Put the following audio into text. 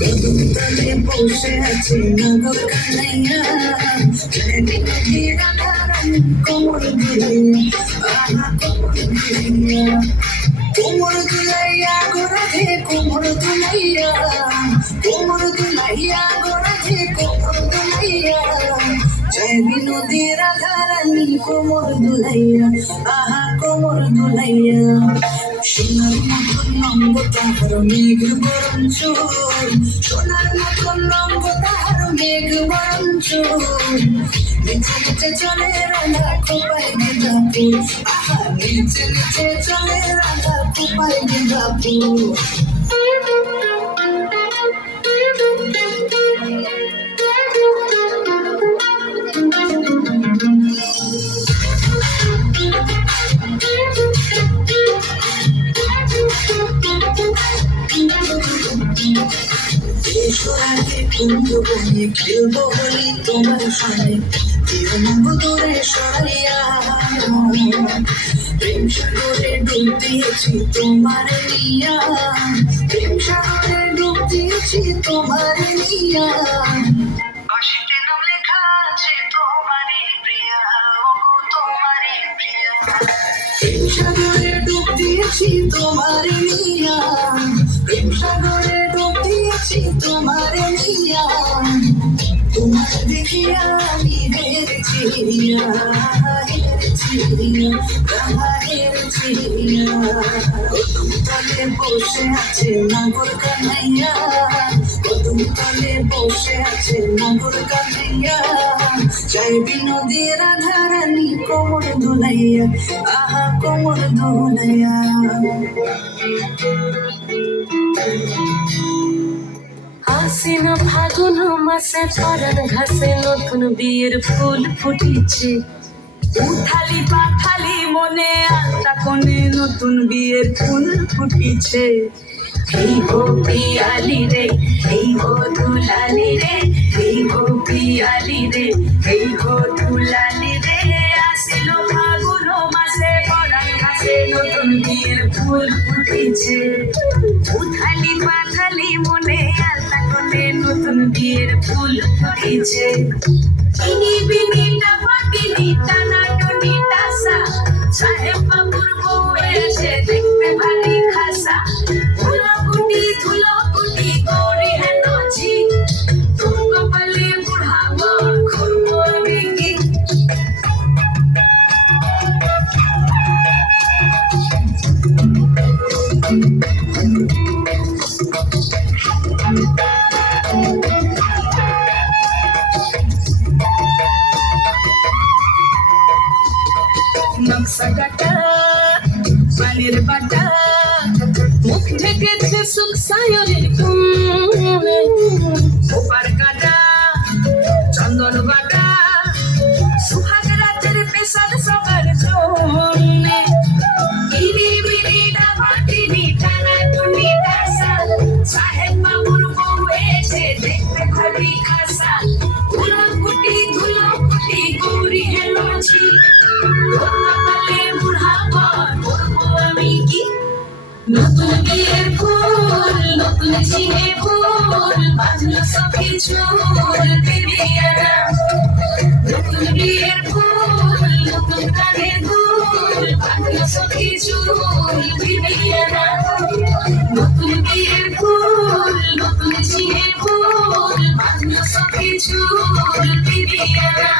কদম তলে বসে আছে নগর কানাইয়া, কোমর দুলাইয়া, কোমর দুলাইয়া গোরাধে কোমর দুলাইয়া, কোমর দুলাইয়া গোরাধে কোমর দুলাইয়া, চাইবি নদীর রাধারানী কোমর দুলাইয়া, আহা কোমর দুলাইয়া। সোনার মতন লম্ব তাহার মেঘ বরণ চোর, সোনার মতন লম্ব তাহার মেঘ বরণ চোর, নিচে নিচে চলে রাধা খোপায় গেঁদাপুর, আহা নিচে নিচে চলে রাধা খোপায় গেঁদাপুর। সোনাকে কুঞ্জ বনে খেলবো বলি তোমার সনে, প্রিয় নবদূরে সরাইয়া, প্রেম সাগরে ডুব দিয়েছি তোমার নিয়া, প্রেম সাগরে ডুব দিয়েছি তোমার নিয়া, বাঁশিতে নাম লেখা আছে তোমারই প্রিয়া, ওগো তোমারই প্রিয়া, প্রেম সাগরে ডুব দিয়েছি তোমার নিয়া, প্রেম সাগরে ডুব দিয়েছি তোমার নিয়া, তোমার দেখিয়া আমি হেরেছি রিয়া, হেরেছি রিয়া, রাধা হেরেছি রিয়া। কদম তলে বসে আছে নাগর কানাইয়া, কদম তলে বসে আছে নাগর কানাইয়া, চাইবি নদীর রাধারানী কোমর দুলাইয়া, আহা কোমর দুলাইয়া। আশ্বিন ফাগুন মাসে পরাণ ঘাসে নতুন বিয়ের ফুল ফুটেছে, উথালি পাথালি মনে আলতা কোণে নতুন বিয়ের ফুল ফুটেছে। এই গো পিয়ালি রে, এই গো দুলালি রে, এই গো পিয়ালি রে, এই গো দুলালি রে, আসিল ফাগুন মাসে পরাণ ঘাসে নতুন বিয়ের ফুল ফুটেছে, উথালি পাথালি মনে আলতা কোণে নতুন বিয়ের ফুল ফুটেছে। ইনি বিনিটা পাটিনি টানা টনি টাসা, সাহেব বাবুর বউ এসে দেখতে ভারী খাসা, ধুলো কুটি করি হেন ঝি, তোর কপালে বুড়া বর করবো আমি কি। নকশা কাটা পানির বাটা, মুখ ঢেকেছে সুখ সায়রের কুমে, ওপার কাটা চন্দন বাটা, সুহাগ রাতের পেশার সবার জন্যে, ইনি বিনিটা পাটিনি টানা টুনি টাসা, সাহেব বাবুর বউ এসে দেখতে ভারী খাসা, ধুলো কুটি গৌরী হেলো ঝি, তোর কপালে বুড়া বর করবো আমি কি। নতুন বিয়ের ফুল নতুন ঝিঙে ফুল, বাজলো সখী চুল দিদিয়ানা, নতুন বিয়ের ফুল নতুন কানের দুল, বাজলো সখী চুল দিদিয়ানা, নতুন বিয়ের ফুল নতুন ঝিঙে ফুল, বাজলো সখী চুল দিদিয়ানা।